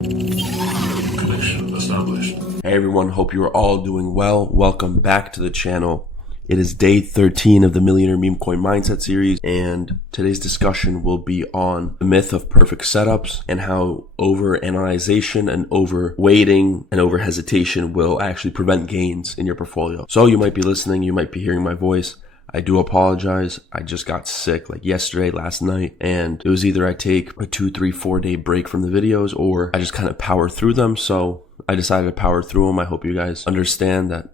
Connection established. Hey everyone, hope you are all doing well. Welcome back to the channel. It is day 13 of the Millionaire Memecoin Mindset series, and today's discussion will be on the myth of perfect setups and how overanalyzation and overweighting and overhesitation will actually prevent gains in your portfolio. So you might be listening, you might be hearing my voice. I do apologize. I just got sick like yesterday, last night, and it was either I take a 2, 3, 4 day break from the videos or I just kind of power through them. So I decided to power through them. I hope you guys understand that,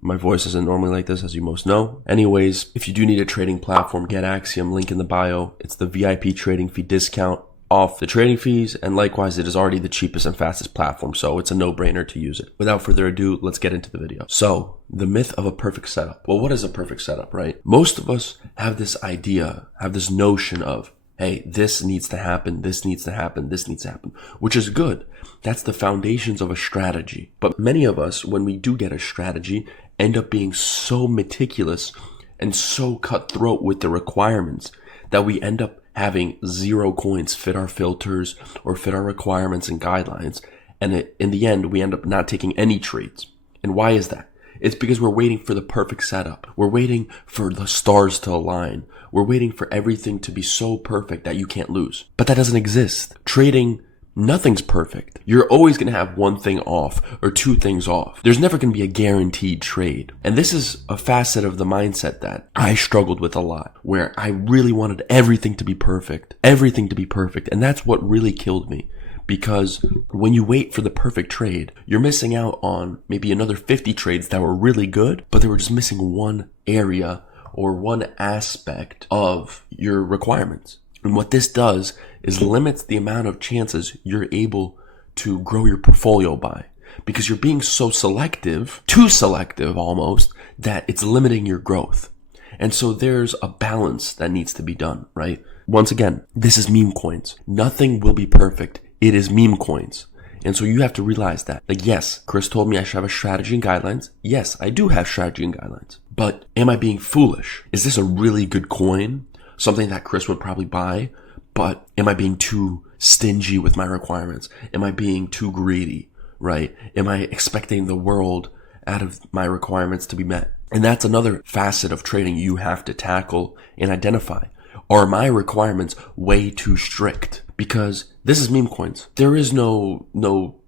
my voice isn't normally like this, as you most know. Anyways, if you do need a trading platform, get Axiom, link in the bio. It's the VIP trading fee discount off the trading fees, and likewise it is already the cheapest and fastest platform, so it's a no-brainer to use it. Without further ado, let's get into the video. So the myth of a perfect setup. Well, what is a perfect setup, right? Most of us have this idea, have this notion of, hey, this needs to happen, this needs to happen, this needs to happen, which is good. That's the foundations of a strategy. But many of us, when we do get a strategy, end up being so meticulous and so cutthroat with the requirements that we end up having 0 coins fit our filters or fit our requirements and guidelines. And in the end, we end up not taking any trades. And why is that? It's because we're waiting for the perfect setup. We're waiting for the stars to align. We're waiting for everything to be so perfect that you can't lose. But that doesn't exist. Trading, nothing's perfect. You're always going to have one thing off or 2 things off. There's never going to be a guaranteed trade. And this is a facet of the mindset that I struggled with a lot, where I really wanted everything to be perfect. Everything to be perfect. And that's what really killed me. Because when you wait for the perfect trade, you're missing out on maybe another 50 trades that were really good, but they were just missing one area or one aspect of your requirements. And what this does is limits the amount of chances you're able to grow your portfolio by, because you're being so selective, too selective almost, that it's limiting your growth. And so there's a balance that needs to be done, right? Once again, this is meme coins. Nothing will be perfect. It is meme coins. And so you have to realize that. Like, yes, Chris told me I should have a strategy and guidelines. Yes, I do have strategy and guidelines. But am I being foolish? Is this a really good coin? Something that Chris would probably buy? But am I being too stingy with my requirements? Am I being too greedy, right? Am I expecting the world out of my requirements to be met? And that's another facet of trading you have to tackle and identify. Are my requirements way too strict? Because this is meme coins. There is no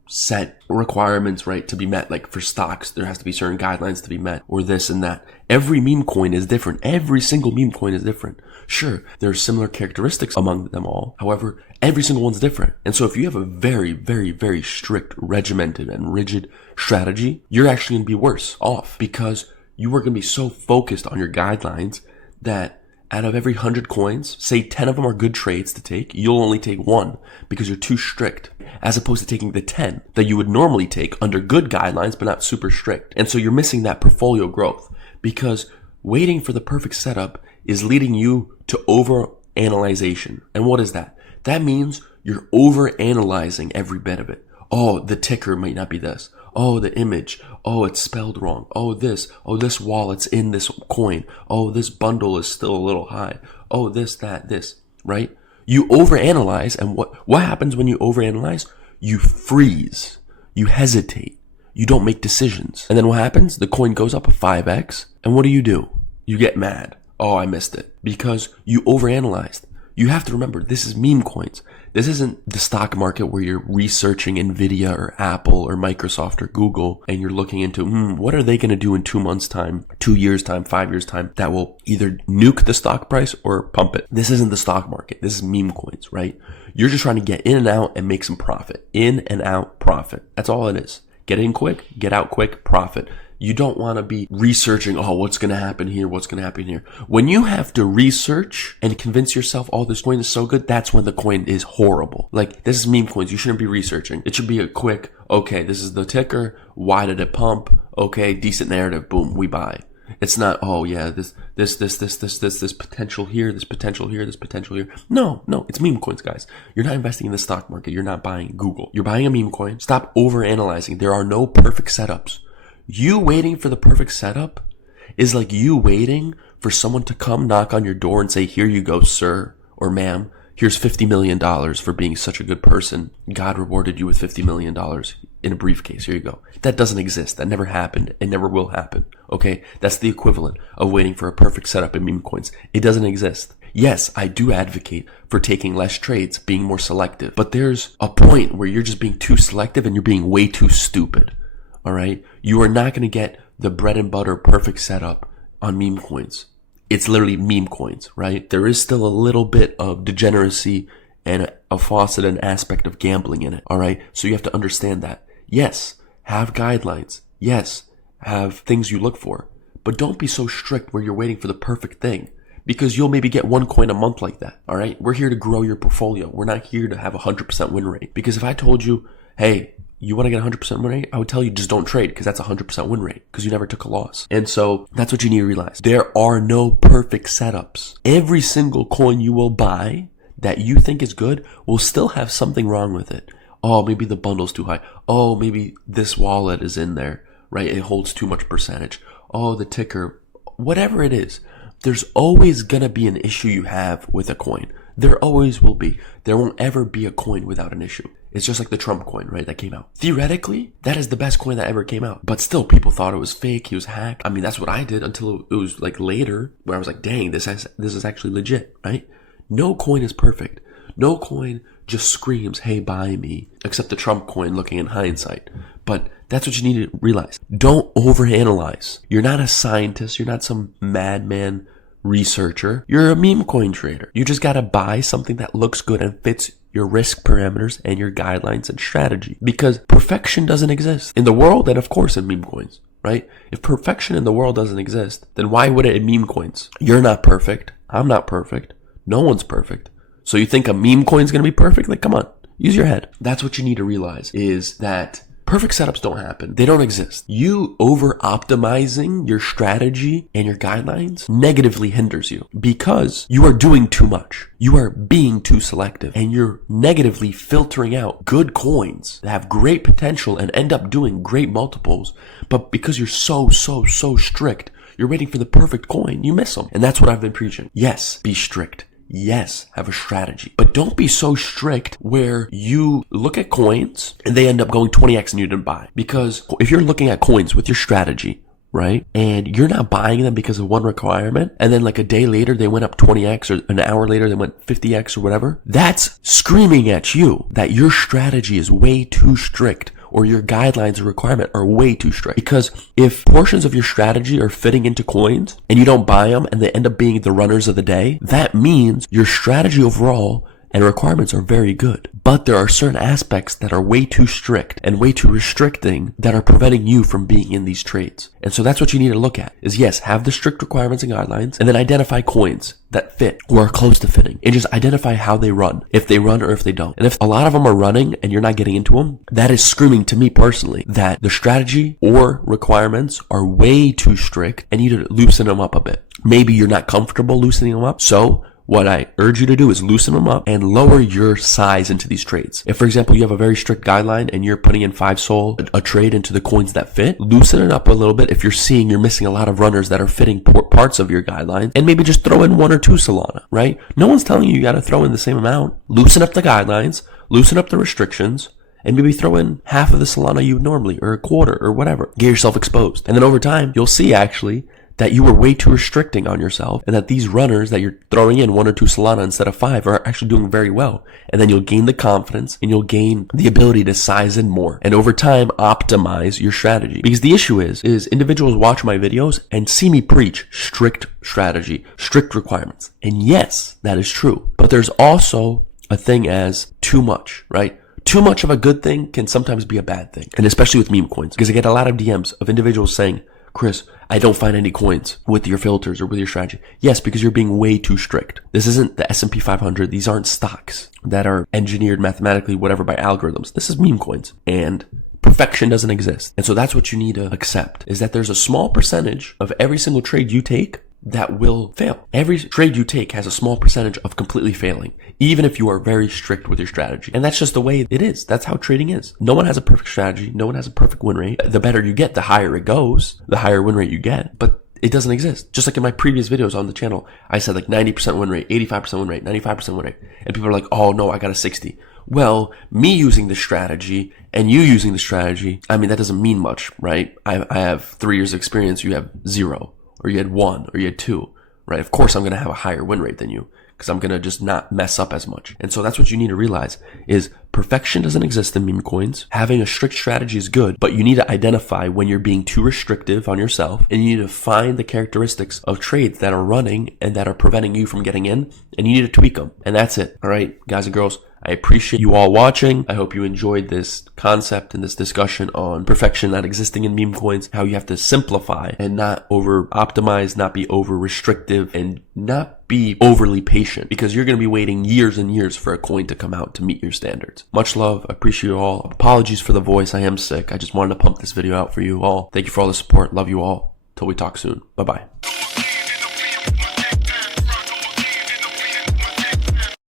set requirements, right, to be met. Like for stocks, there has to be certain guidelines to be met, or this and that. Every meme coin is different. Every single meme coin is different. Sure, there are similar characteristics among them all. However, every single one's different. And so if you have a very, very, very strict, regimented, and rigid strategy, you're actually going to be worse off, because you are going to be so focused on your guidelines that out of every 100 coins, say 10 of them are good trades to take, you'll only take 1 because you're too strict, as opposed to taking the 10 that you would normally take under good guidelines but not super strict. And so you're missing that portfolio growth, because waiting for the perfect setup is leading you to overanalyzation. And what is that? That means you're overanalyzing every bit of it. Oh, the ticker might not be this. Oh, the image. Oh, it's spelled wrong. Oh, this. Oh, this wallet's in this coin. Oh, this bundle is still a little high. Oh, this, that, this, right? You overanalyze, and what happens when you overanalyze? You freeze. You hesitate. You don't make decisions. And then what happens? The coin goes up a 5x, and what do? You get mad. Oh, I missed it. Because you overanalyzed. You have to remember, this is meme coins. This isn't the stock market where you're researching Nvidia or Apple or Microsoft or Google, and you're looking into, what are they going to do in 2 months' time, 2 years' time, 5 years' time, that will either nuke the stock price or pump it. This isn't the stock market. This is meme coins, right? You're just trying to get in and out and make some profit. In and out profit. That's all it is. Get in quick, get out quick, profit. You don't want to be researching, what's going to happen here, what's going to happen here. When you have to research and convince yourself, this coin is so good, that's when the coin is horrible. Like, this is meme coins. You shouldn't be researching. It should be a quick, okay, this is the ticker. Why did it pump? Okay, decent narrative. Boom, we buy. It's not, this potential here, this potential here, this potential here. No, it's meme coins, guys. You're not investing in the stock market. You're not buying Google. You're buying a meme coin. Stop overanalyzing. There are no perfect setups. You waiting for the perfect setup is like you waiting for someone to come knock on your door and say, here you go, sir or ma'am. here's $50 million for being such a good person. God rewarded you with $50 million in a briefcase. Here you go. That doesn't exist. That never happened. It never will happen. Okay? That's the equivalent of waiting for a perfect setup in meme coins. It doesn't exist. Yes, I do advocate for taking less trades, being more selective. But there's a point where you're just being too selective and you're being way too stupid. All right? You are not going to get the bread and butter perfect setup on meme coins. It's literally meme coins, right? There is still a little bit of degeneracy and a faucet and aspect of gambling in it, all right? So you have to understand that. Yes, have guidelines. Yes, have things you look for. But don't be so strict where you're waiting for the perfect thing, because you'll maybe get one coin a month like that, all right? We're here to grow your portfolio. We're not here to have a 100% win rate. Because if I told you, hey, you want to get a 100% win rate? I would tell you just don't trade, because that's a 100% win rate, because you never took a loss. And so that's what you need to realize. There are no perfect setups. Every single coin you will buy that you think is good will still have something wrong with it. Oh, maybe the bundle's too high. Oh, maybe this wallet is in there, right? It holds too much percentage. Oh, the ticker, whatever it is. There's always going to be an issue you have with a coin. There always will be. There won't ever be a coin without an issue. It's just like the Trump coin, right, that came out. Theoretically, that is the best coin that ever came out. But still, people thought it was fake, he was hacked. I mean, that's what I did until it was like later, where I was like, dang, this is actually legit, right? No coin is perfect. No coin just screams, hey, buy me, except the Trump coin looking in hindsight. But that's what you need to realize. Don't overanalyze. You're not a scientist. You're not some madman researcher. You're a meme coin trader. You just got to buy something that looks good and fits your risk parameters and your guidelines and strategy, because perfection doesn't exist in the world, and of course in meme coins, right? If perfection in the world doesn't exist, then why would it in meme coins? You're not perfect. I'm not perfect. No one's perfect. So you think a meme coin is going to be perfect? Like, come on, use your head. That's what you need to realize, is that perfect setups don't happen. They don't exist. You over-optimizing your strategy and your guidelines negatively hinders you, because you are doing too much. You are being too selective, and you're negatively filtering out good coins that have great potential and end up doing great multiples. But because you're so strict, you're waiting for the perfect coin, you miss them. And that's what I've been preaching. Yes, be strict. Yes, have a strategy, but don't be so strict where you look at coins and they end up going 20x and you didn't buy. Because if you're looking at coins with your strategy, right, and you're not buying them because of one requirement, and then like a day later they went up 20x, or an hour later they went 50x or whatever, that's screaming at you that your strategy is way too strict, or your guidelines or requirement are way too strict. Because if portions of your strategy are fitting into coins and you don't buy them and they end up being the runners of the day, that means your strategy overall and requirements are very good. But there are certain aspects that are way too strict and way too restricting that are preventing you from being in these trades. And so that's what you need to look at, is yes, have the strict requirements and guidelines, and then identify coins that fit or are close to fitting, and just identify how they run, if they run or if they don't. And if a lot of them are running and you're not getting into them, that is screaming to me personally that the strategy or requirements are way too strict and you need to loosen them up a bit. Maybe you're not comfortable loosening them up, so what I urge you to do is loosen them up and lower your size into these trades. If, for example, you have a very strict guideline and you're putting in 5 sol a trade into the coins that fit, loosen it up a little bit if you're seeing you're missing a lot of runners that are fitting parts of your guidelines, and maybe just throw in 1 or 2 Solana, right? No one's telling you got to throw in the same amount. Loosen up the guidelines, loosen up the restrictions, and maybe throw in half of the Solana you would normally, or a quarter, or whatever. Get yourself exposed. And then over time, you'll see actually that you were way too restricting on yourself, and that these runners that you're throwing in 1 or 2 Solana instead of 5 are actually doing very well. And then you'll gain the confidence and you'll gain the ability to size in more, and over time optimize your strategy. Because the issue is individuals watch my videos and see me preach strict strategy, strict requirements. And yes, that is true. But there's also a thing as too much, right? Too much of a good thing can sometimes be a bad thing. And especially with meme coins, because I get a lot of DMs of individuals saying, Chris, I don't find any coins with your filters or with your strategy. Yes, because you're being way too strict. This isn't the S&P 500. These aren't stocks that are engineered mathematically, whatever, by algorithms. This is meme coins, and perfection doesn't exist. And so that's what you need to accept, is that there's a small percentage of every single trade you take that will fail. Every trade you take has a small percentage of completely failing, even if you are very strict with your strategy. And that's just the way it is. That's how trading is. No one has a perfect strategy. No one has a perfect win rate. The better you get, the higher it goes, the higher win rate you get. But It doesn't exist. Just like in my previous videos on the channel, I said like 90% win rate, 85% win rate, 95% win rate. And people are like, oh no, I got a 60. Well, me using the strategy and you using the strategy, I mean, that doesn't mean much, right? I have 3 years of experience. You have 0, or you had 1, or you had 2, right? Of course, I'm going to have a higher win rate than you because I'm going to just not mess up as much. And so that's what you need to realize is perfection doesn't exist in meme coins. Having a strict strategy is good, but you need to identify when you're being too restrictive on yourself, and you need to find the characteristics of trades that are running and that are preventing you from getting in, and you need to tweak them. And that's it. All right, guys and girls. I appreciate you all watching. I hope you enjoyed this concept and this discussion on perfection not existing in meme coins, how you have to simplify and not over optimize, not be over restrictive, and not be overly patient, because you're going to be waiting years and years for a coin to come out to meet your standards. Much love. I appreciate you all. Apologies for the voice. I am sick. I just wanted to pump this video out for you all. Thank you for all the support. Love you all. Till we talk soon. Bye-bye.